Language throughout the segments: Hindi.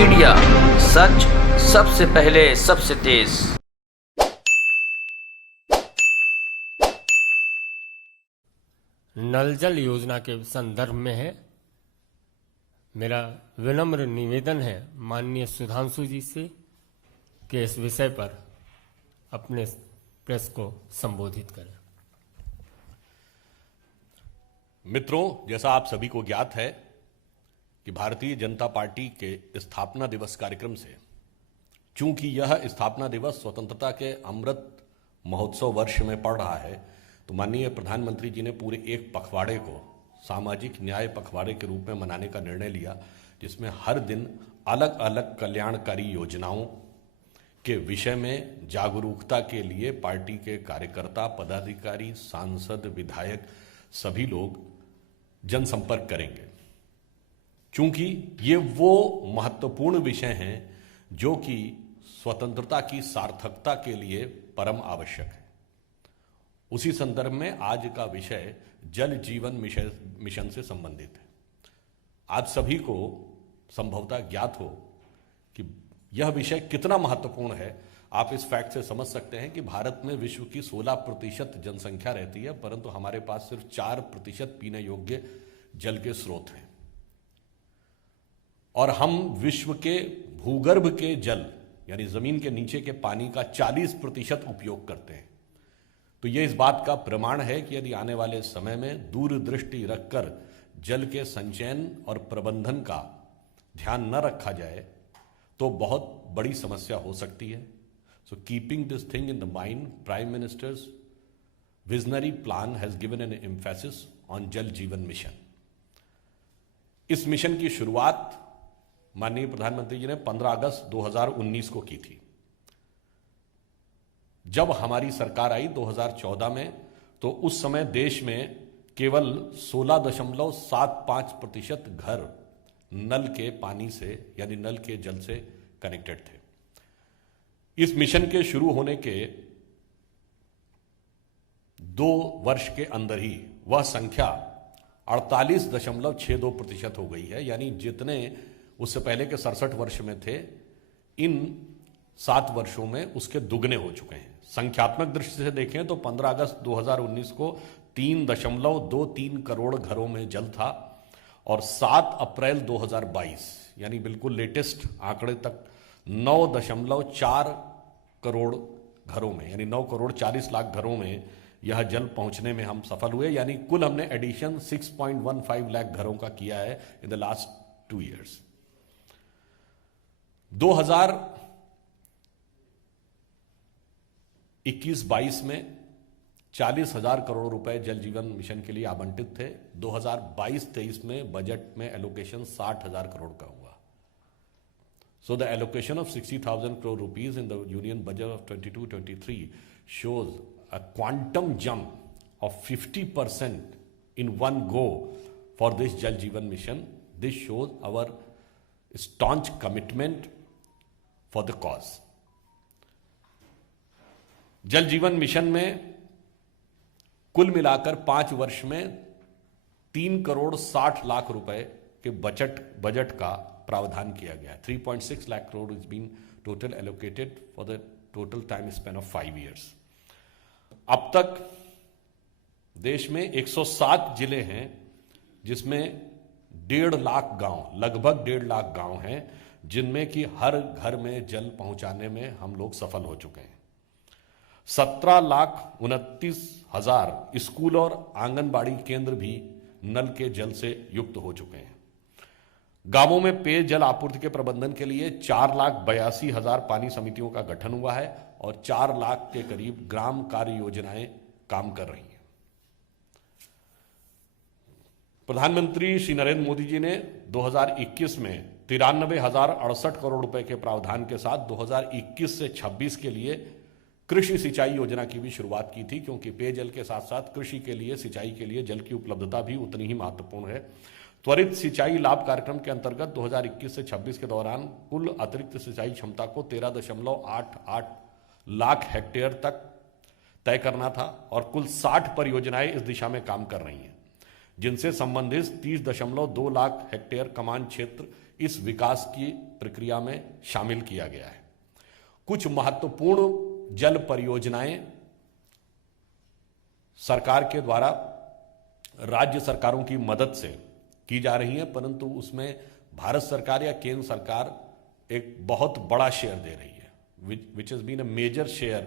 मीडिया, सच सबसे पहले सबसे तेज। नल जल योजना के संदर्भ में है। मेरा विनम्र निवेदन है माननीय सुधांशु जी से कि इस विषय पर अपने प्रेस को संबोधित करें। मित्रों, जैसा आप सभी को ज्ञात है कि भारतीय जनता पार्टी के स्थापना दिवस कार्यक्रम से, चूंकि यह स्थापना दिवस स्वतंत्रता के अमृत महोत्सव वर्ष में पड़ रहा है, तो माननीय प्रधानमंत्री जी ने पूरे एक पखवाड़े को सामाजिक न्याय पखवाड़े के रूप में मनाने का निर्णय लिया, जिसमें हर दिन अलग अलग कल्याणकारी योजनाओं के विषय में जागरूकता के लिए पार्टी के कार्यकर्ता, पदाधिकारी, सांसद, विधायक सभी लोग जनसंपर्क करेंगे। चूंकि ये वो महत्वपूर्ण विषय हैं जो कि स्वतंत्रता की सार्थकता के लिए परम आवश्यक है। उसी संदर्भ में आज का विषय जल जीवन मिशन से संबंधित है। आप सभी को संभवतः ज्ञात हो कि यह विषय कितना महत्वपूर्ण है। आप इस फैक्ट से समझ सकते हैं कि भारत में विश्व की 16% जनसंख्या रहती है, परंतु हमारे पास सिर्फ 4% पीने योग्य जल के स्रोत हैं, और हम विश्व के भूगर्भ के जल यानी जमीन के नीचे के पानी का 40% उपयोग करते हैं। तो यह इस बात का प्रमाण है कि यदि आने वाले समय में दूरदृष्टि रखकर जल के संचयन और प्रबंधन का ध्यान न रखा जाए तो बहुत बड़ी समस्या हो सकती है। So keeping this thing in the mind, prime ministers visionary plan has given an emphasis on जल जीवन मिशन। इस मिशन की शुरुआत माननीय प्रधानमंत्री जी ने 15 अगस्त 2019 को की थी। जब हमारी सरकार आई 2014 में, तो उस समय देश में केवल 16.75% घर नल के पानी से यानी नल के जल से कनेक्टेड थे। इस मिशन के शुरू होने के 2 वर्ष के अंदर ही वह संख्या 48.62% हो गई है, यानी जितने उससे पहले के 67 वर्ष में थे, इन 7 वर्षों में उसके दुगने हो चुके हैं। संख्यात्मक दृष्टि से देखें तो 15 अगस्त 2019 को 3.23 करोड़ घरों में जल था, और 7 अप्रैल 2022 यानी बिल्कुल लेटेस्ट आंकड़े तक 9.4 करोड़ घरों में यानी 9 करोड़ 40 लाख घरों में यह जल पहुंचने में हम सफल हुए। यानी कुल हमने एडिशन 6.15 लाख घरों का किया है इन द लास्ट 2 ईयर्स। 2021-22 में 40,000 करोड़ रुपए जल जीवन मिशन के लिए आवंटित थे। 2022-23 में बजट में एलोकेशन 60,000 करोड़ का हुआ। So the allocation of 60,000 crore rupees in the union budget of 22-23 shows a quantum jump of 50% in one go for this Jal Jeevan mission. This shows our staunch commitment for the cause. जल जीवन मिशन में कुल मिलाकर 5 वर्ष में 3 करोड़ 60 लाख रुपए के बजट का प्रावधान किया गया। 3.6 lakh crore is been total allocated for the total time span of 5 years. अब तक देश में 107 जिले हैं, जिसमें 1.5 लाख गांव, लगभग 1.5 लाख गांव हैं, जिनमें कि हर घर में जल पहुंचाने में हम लोग सफल हो चुके हैं। 17,29,000 स्कूल और आंगनबाड़ी केंद्र भी नल के जल से युक्त हो चुके हैं। गांवों में पेयजल आपूर्ति के प्रबंधन के लिए 4,82,000 पानी समितियों का गठन हुआ है, और 4 लाख के करीब ग्राम कार्य योजनाएं काम कर रही हैं। प्रधानमंत्री श्री नरेंद्र मोदी जी ने 2021 में 93,068 करोड़ रुपए के प्रावधान के साथ 2021 से 26 के लिए कृषि सिंचाई योजना की भी शुरुआत की थी, क्योंकि पेयजल के साथ साथ कृषि के लिए, सिंचाई के लिए जल की उपलब्धता भी उतनी ही महत्वपूर्ण है। त्वरित सिंचाई लाभ कार्यक्रम के अंतर्गत 2021 से 26 के दौरान कुल अतिरिक्त सिंचाई क्षमता को 13.88 लाख हेक्टेयर तक तय करना था, और कुल 60 परियोजनाएं इस दिशा में काम कर रही हैं, जिनसे संबंधित 30.2 लाख हेक्टेयर कमान क्षेत्र इस विकास की प्रक्रिया में शामिल किया गया है। कुछ महत्वपूर्ण जल परियोजनाएं सरकार के द्वारा राज्य सरकारों की मदद से की जा रही हैं, परंतु उसमें भारत सरकार या केंद्र सरकार एक बहुत बड़ा शेयर दे रही है, which has been a major share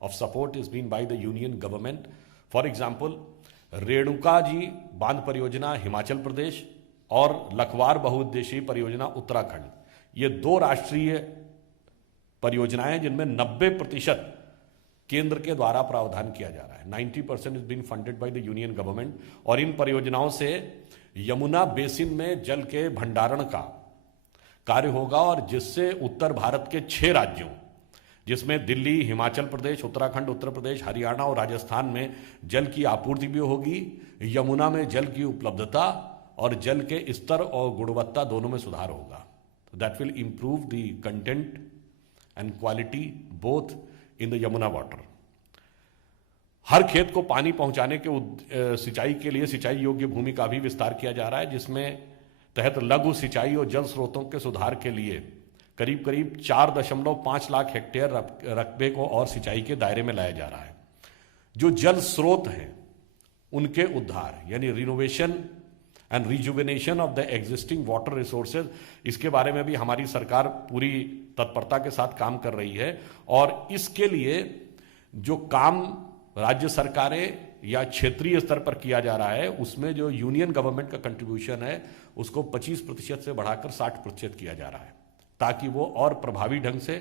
of support is been by the union government. For example, Renuka ji बांध परियोजना हिमाचल प्रदेश और लखवार बहुउद्देशीय परियोजना उत्तराखंड, ये दो राष्ट्रीय परियोजनाएं जिनमें 90% केंद्र के द्वारा प्रावधान किया जा रहा है। 90% is been funded by the union government. और इन परियोजनाओं से यमुना बेसिन में जल के भंडारण का कार्य होगा और जिससे उत्तर भारत के 6 राज्यों जिसमें दिल्ली, हिमाचल प्रदेश, उत्तराखंड, उत्तर प्रदेश, हरियाणा और राजस्थान में जल की आपूर्ति भी होगी। यमुना में जल की उपलब्धता और जल के स्तर और गुणवत्ता दोनों में सुधार होगा। That will improve the content and quality both in the Yamuna water. हर खेत को पानी पहुंचाने के सिंचाई के लिए सिंचाई योग्य भूमि का भी विस्तार किया जा रहा है, जिसमें तहत लघु सिंचाई और जल स्रोतों के सुधार के लिए करीब करीब 4.5 लाख हेक्टेयर रकबे को और सिंचाई के दायरे में लाया जा रहा है। जो जल स्रोत हैं उनके उद्धार यानी renovation and rejuvenation of the existing water resources, इसके बारे में भी हमारी सरकार पूरी तत्परता के साथ काम कर रही है। और इसके लिए जो काम राज्य सरकारें या क्षेत्रीय स्तर पर किया जा रहा है उसमें जो यूनियन गवर्नमेंट का कंट्रीब्यूशन है उसको 25% से बढ़ाकर 60% किया जा रहा है, ताकि वो और प्रभावी ढंग से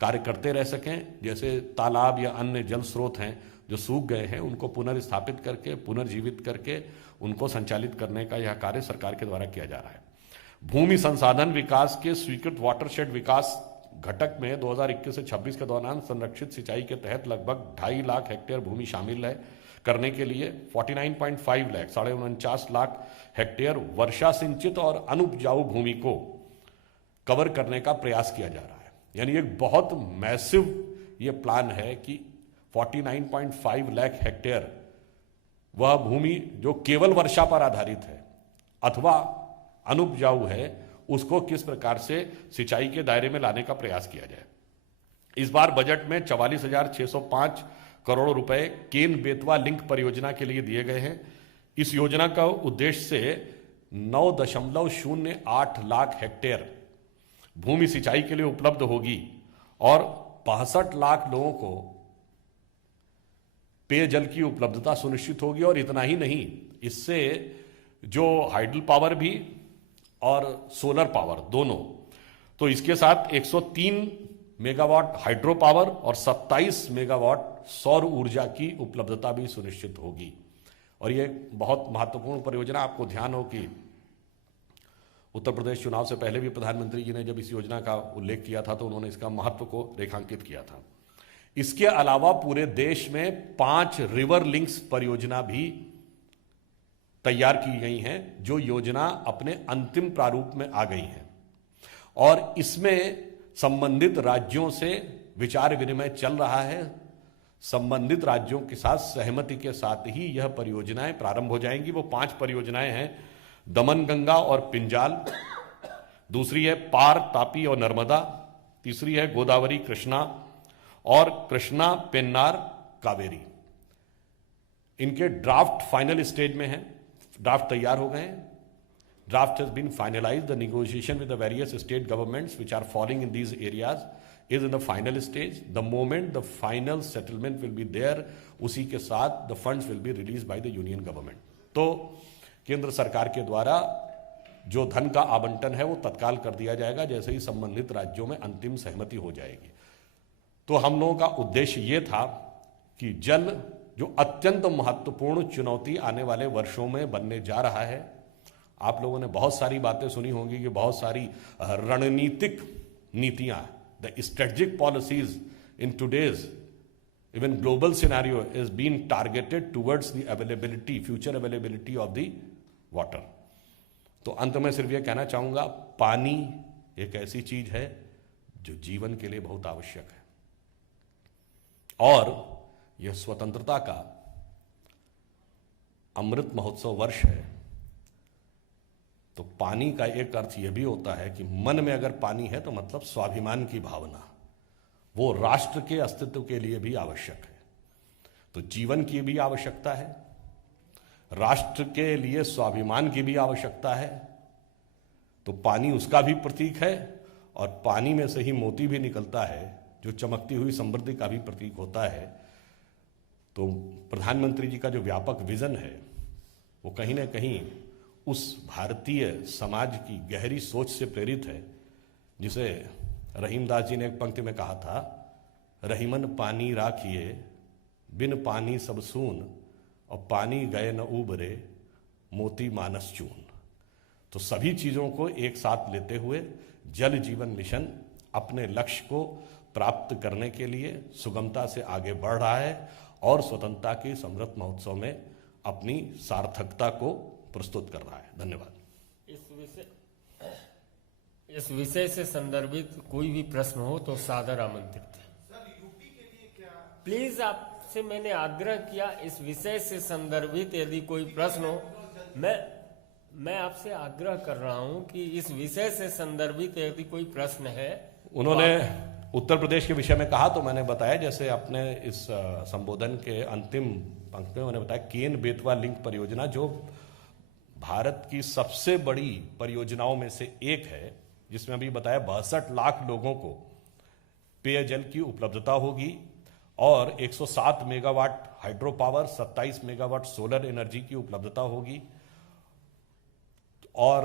कार्य करते रह सकें। जैसे तालाब या अन्य जल स्रोत हैं जो सूख गए हैं उनको पुनर्स्थापित करके पुनर्जीवित करके उनको संचालित करने का यह कार्य सरकार के द्वारा किया जा रहा है। भूमि संसाधन विकास के स्वीकृत वाटरशेड विकास घटक में 2021 से 26 के दौरान संरक्षित सिंचाई के तहत लगभग 2.5 लाख हेक्टेयर भूमि शामिल है। करने के लिए 49.5 लाख 49 लाख हेक्टेयर वर्षा सिंचित और अनुपजाऊ भूमि को कवर करने का प्रयास किया जा रहा है। यानी एक बहुत मैसिव ये प्लान है कि 49.5 लाख हेक्टेयर वह भूमि जो केवल वर्षा पर आधारित है अथवा अनुपजाऊ है उसको किस प्रकार से सिंचाई के दायरे में लाने का प्रयास किया जाए। इस बार बजट में 44,605 करोड़ रुपए केन बेतवा लिंक परियोजना के लिए दिए गए हैं। इस योजना का उद्देश्य से 9.08 लाख हेक्टेयर भूमि सिंचाई के लिए उपलब्ध होगी और 65 लाख लोगों को पेयजल की उपलब्धता सुनिश्चित होगी। और इतना ही नहीं, इससे जो हाइडल पावर भी और सोलर पावर दोनों, तो इसके साथ 103 मेगावाट हाइड्रो पावर और 27 मेगावाट सौर ऊर्जा की उपलब्धता भी सुनिश्चित होगी। और यह बहुत महत्वपूर्ण परियोजना, आपको ध्यान हो कि उत्तर प्रदेश चुनाव से पहले भी प्रधानमंत्री जी ने जब इस योजना का उल्लेख किया था तो उन्होंने इसका महत्व को रेखांकित किया था। इसके अलावा पूरे देश में 5 रिवर लिंक्स परियोजना भी तैयार की गई हैं, जो योजना अपने अंतिम प्रारूप में आ गई है और इसमें संबंधित राज्यों से विचार विनिमय चल रहा है। संबंधित राज्यों के साथ सहमति के साथ ही यह परियोजनाएं प्रारंभ हो जाएंगी। वो 5 परियोजनाएं हैं, दमन गंगा और पिंजाल, दूसरी है पार तापी और नर्मदा, तीसरी है गोदावरी कृष्णा और कृष्णा पेन्नार कावेरी। इनके ड्राफ्ट फाइनल स्टेज में है, ड्राफ्ट तैयार हो गए हैं। Draft has been finalized, the negotiation with the various state governments which are following in these areas is in the final stage. The moment the final settlement will be there, उसी के साथ the funds will be released by the union government. तो केंद्र सरकार के द्वारा जो धन का आवंटन है वो तत्काल कर दिया जाएगा जैसे ही संबंधित राज्यों में अंतिम सहमति हो जाएगी। तो हम लोगों का उद्देश्य ये था कि जल जो अत्यंत महत्वपूर्ण चुनौती आने वाले वर्षों में बनने जा रहा है। आप लोगों ने बहुत सारी बातें सुनी होंगी कि बहुत सारी रणनीतिक नीतियां, the strategic policies in today's even global scenario is being targeted towards the availability, future availability of the water. तो अंत में सिर्फ ये कहना चाहूंगा, पानी एक ऐसी चीज है जो जीवन के लिए बहुत आवश्यक है और यह स्वतंत्रता का अमृत महोत्सव वर्ष है। तो पानी का एक अर्थ यह भी होता है कि मन में अगर पानी है तो मतलब स्वाभिमान की भावना, वो राष्ट्र के अस्तित्व के लिए भी आवश्यक है। तो जीवन की भी आवश्यकता है, राष्ट्र के लिए स्वाभिमान की भी आवश्यकता है। तो पानी उसका भी प्रतीक है और पानी में से ही मोती भी निकलता है जो चमकती हुई समृद्धि का भी प्रतीक होता है। तो प्रधानमंत्री जी का जो व्यापक विजन है वो कहीं ना कहीं उस भारतीय समाज की गहरी सोच से प्रेरित है, जिसे रहीमदास जी ने एक पंक्ति में कहा था, रहीमन पानी राखिए बिन पानी सब सून, और पानी गए न उबरे मोती मानस चून। तो सभी चीजों को एक साथ लेते हुए जल जीवन मिशन अपने लक्ष्य को प्राप्त करने के लिए सुगमता से आगे बढ़ रहा है और स्वतंत्रता की अमृत महोत्सव में अपनी सार्थकता को प्रस्तुत कर रहा है। धन्यवाद। इस विषय से संदर्भित कोई भी प्रश्न हो तो सादर आमंत्रित है। प्लीज आपसे मैंने आग्रह किया, इस विषय से संदर्भित यदि कोई प्रश्न हो, मैं आपसे आग्रह कर रहा हूं कि इस विषय से संदर्भित यदि कोई प्रश्न है। उन्होंने उत्तर प्रदेश के विषय में कहा तो मैंने बताया, जैसे अपने इस संबोधन के अंतिम पंक्ति में मैंने बताया, केन बेतवा लिंक परियोजना जो भारत की सबसे बड़ी परियोजनाओं में से एक है, जिसमें अभी बताया 62 लाख लोगों को पेयजल की उपलब्धता होगी और 107 megawatt hydro power, 27 megawatt solar energy की उपलब्धता होगी। और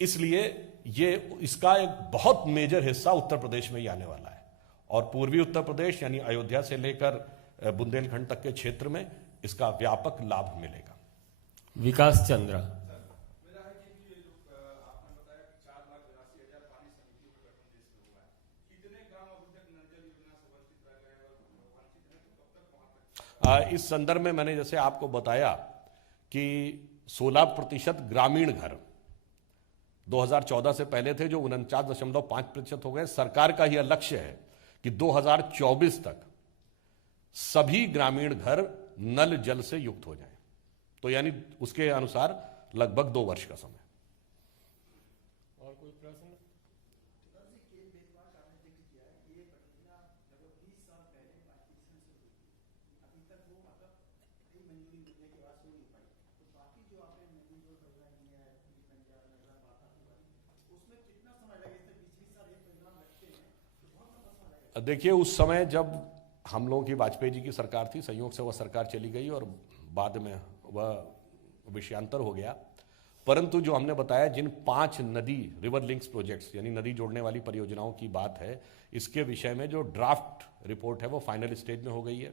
इसलिए ये इसका एक बहुत मेजर हिस्सा उत्तर प्रदेश में ही आने वाला है और पूर्वी उत्तर प्रदेश यानी अयोध्या से लेकर बुंदेलखंड तक के क्षेत्र में इसका व्यापक लाभ मिलेगा। विकास चंद्रा। इस संदर्भ में मैंने जैसे आपको बताया कि 16% ग्रामीण घर 2014 से पहले थे जो 49.5% हो गए। सरकार का यह लक्ष्य है कि 2024 तक सभी ग्रामीण घर नल जल से युक्त हो जाएं। तो यानी उसके अनुसार लगभग 2 वर्ष का समय। और कोई प्रश्न? देखिए, उस समय जब हम लोगों की वाजपेयी जी की सरकार थी, संयोग से वह सरकार चली गई और बाद में वह विषयांतर हो गया। परंतु जो हमने बताया, जिन 5 नदी रिवर लिंक्स प्रोजेक्ट्स यानी नदी जोड़ने वाली परियोजनाओं की बात है, इसके विषय में जो ड्राफ्ट रिपोर्ट है वो फाइनल स्टेज में हो गई है।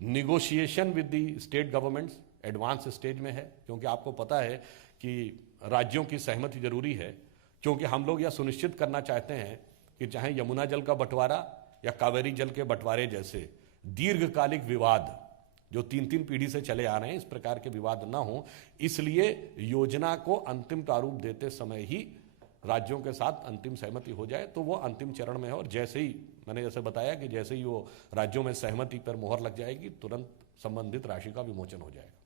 Negotiation with the state governments advance stage में है, क्योंकि आपको पता है कि राज्यों की सहमति जरूरी है, क्योंकि हम लोग यह सुनिश्चित करना चाहते हैं कि चाहे यमुना जल का बंटवारा या कावेरी जल के बंटवारे जैसे दीर्घकालिक विवाद जो 3-3 पीढ़ी से चले आ रहे हैं, इस प्रकार के विवाद ना हो। इसलिए योजना को अंतिम प्रारूप देते समय ही राज्यों के साथ अंतिम सहमति हो जाए, तो वो अंतिम चरण में है। और जैसे ही मैंने जैसे बताया कि जैसे ही वो राज्यों में सहमति पर मोहर लग जाएगी, तुरंत संबंधित राशि का विमोचन हो जाएगा।